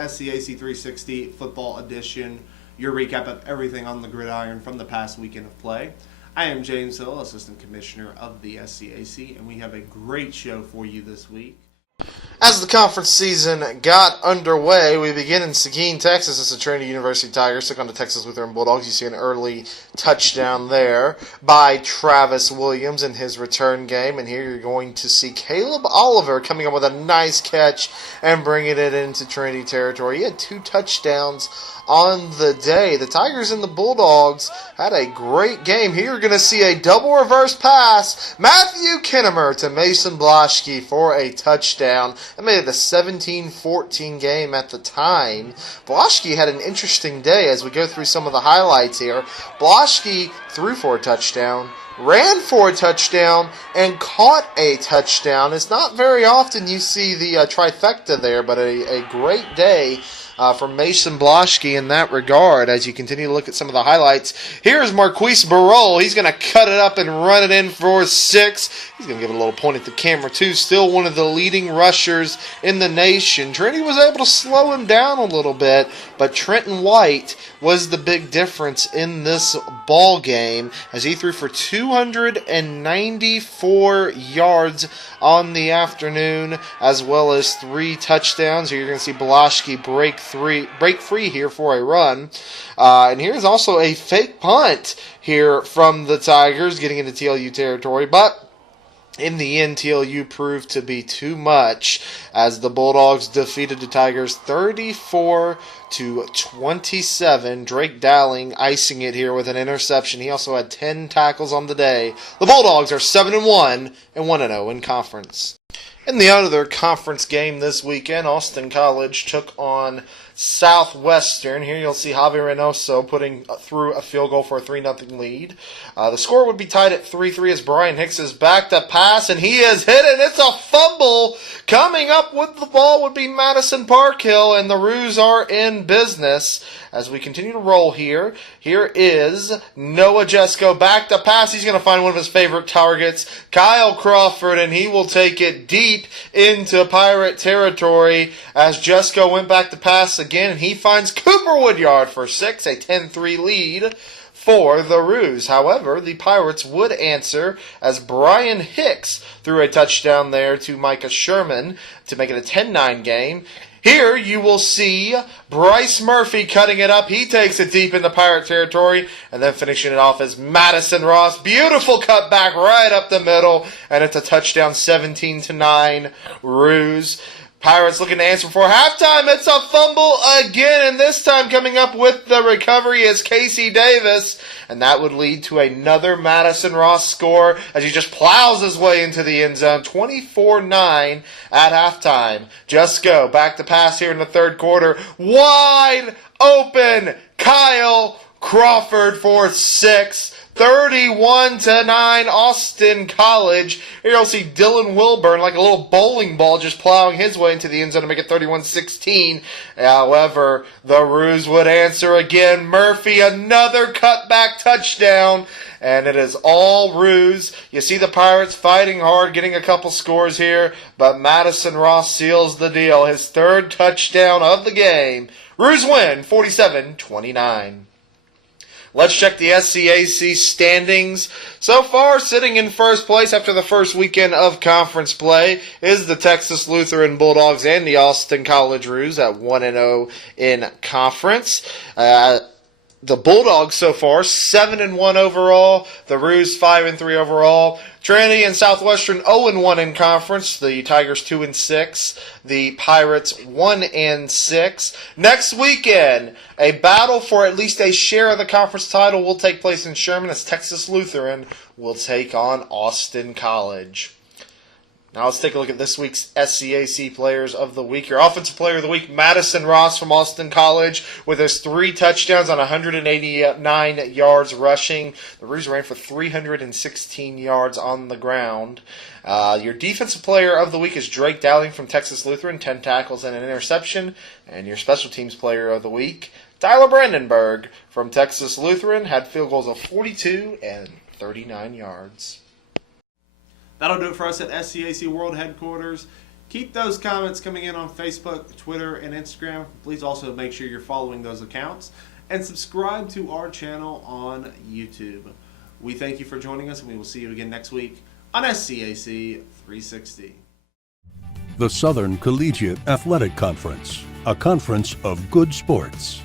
SCAC 360 Football Edition, your recap of everything on the gridiron from the past weekend of play. I am James Hill, Assistant Commissioner of the SCAC, and we have a great show for you this week. As the conference season got underway, we begin in Seguin, Texas, as the Trinity University Tigers took on the Texas Lutheran Bulldogs. You see an early touchdown there by Travis Williams in his return game. And here you're going to see Caleb Oliver coming up with a nice catch and bringing it into Trinity territory. He had 2 touchdowns on the day. The Tigers and the Bulldogs had a great game. Here you're going to see a double reverse pass. Matthew Kinnemer to Mason Bloschke for a touchdown. That made it a 17-14 game at the time. Bloschke had an interesting day as we go through some of the highlights here. Bloschke threw for a touchdown, ran for a touchdown, and caught a touchdown. It's not very often you see the trifecta there, but a great day from Mason Bloschke in that regard as you continue to look at some of the highlights. Here's Marquise Barole. He's going to cut it up and run it in for 6. He's going to give it a little point at the camera too. Still one of the leading rushers in the nation. Trinity was able to slow him down a little bit, but Trenton White was the big difference in this ball game as he threw for 294 yards on the afternoon, as well as 3 touchdowns. You're going to see Bloschke break free here for a run. And here's also a fake punt here from the Tigers getting into TLU territory, but in the end, TLU proved to be too much as the Bulldogs defeated the Tigers 34-27. Drake Dowling icing it here with an interception. He also had 10 tackles on the day. The Bulldogs are 7-1 and 1-0 in conference. In the other conference game this weekend, Austin College took on Southwestern. Here you'll see Javi Reynoso putting through a field goal for a 3-0 lead. The score would be tied at 3-3 as Brian Hicks is back to pass, and he is hit, and it's a fumble. Coming up with the ball would be Madison Parkhill, and the Roos are in business. As we continue to roll here, here is Noah Jesko back to pass. He's going to find one of his favorite targets, Kyle Crawford, and he will take it deep into Pirate territory as Jesko went back to pass again, and he finds Cooper Woodyard for 6, a 10-3 lead for the Roos. However, the Pirates would answer as Brian Hicks threw a touchdown there to Micah Sherman to make it a 10-9 game. Here you will see Bryce Murphy cutting it up. He takes it deep into Pirate territory and then finishing it off as Madison Ross. Beautiful cutback right up the middle, and it's a touchdown, 17-9 Roos. Pirates looking to answer for halftime. It's a fumble again, and this time coming up with the recovery is Casey Davis, and that would lead to another Madison Ross score as he just plows his way into the end zone. 24-9 at halftime. Just go back to pass here in the third quarter. Wide open, Kyle Crawford for 6. 31-9, Austin College. Here you'll see Dylan Wilburn like a little bowling ball just plowing his way into the end zone to make it 31-16. However, the Roos would answer again. Murphy, another cutback touchdown. And it is all Roos. You see the Pirates fighting hard, getting a couple scores here, but Madison Ross seals the deal. His 3rd touchdown of the game. Roos win 47-29. Let's check the SCAC standings. So far, sitting in first place after the first weekend of conference play is the Texas Lutheran Bulldogs and the Austin College Roos at 1-0 in conference. The Bulldogs so far 7-1 overall. The Roos 5-3 overall. Trinity and Southwestern 0-1 in conference. The Tigers 2-6. The Pirates 1-6. Next weekend, a battle for at least a share of the conference title will take place in Sherman as Texas Lutheran will take on Austin College. Now let's take a look at this week's SCAC Players of the Week. Your Offensive Player of the Week, Madison Ross from Austin College, with his 3 touchdowns on 189 yards rushing. The Roos ran for 316 yards on the ground. Your Defensive Player of the Week is Drake Dowling from Texas Lutheran, 10 tackles and an interception. And your Special Teams Player of the Week, Tyler Brandenburg from Texas Lutheran, had field goals of 42 and 39 yards. That'll do it for us at SCAC World Headquarters. Keep those comments coming in on Facebook, Twitter, and Instagram. Please also make sure you're following those accounts and subscribe to our channel on YouTube. We thank you for joining us, and we will see you again next week on SCAC 360. The Southern Collegiate Athletic Conference, a conference of good sports.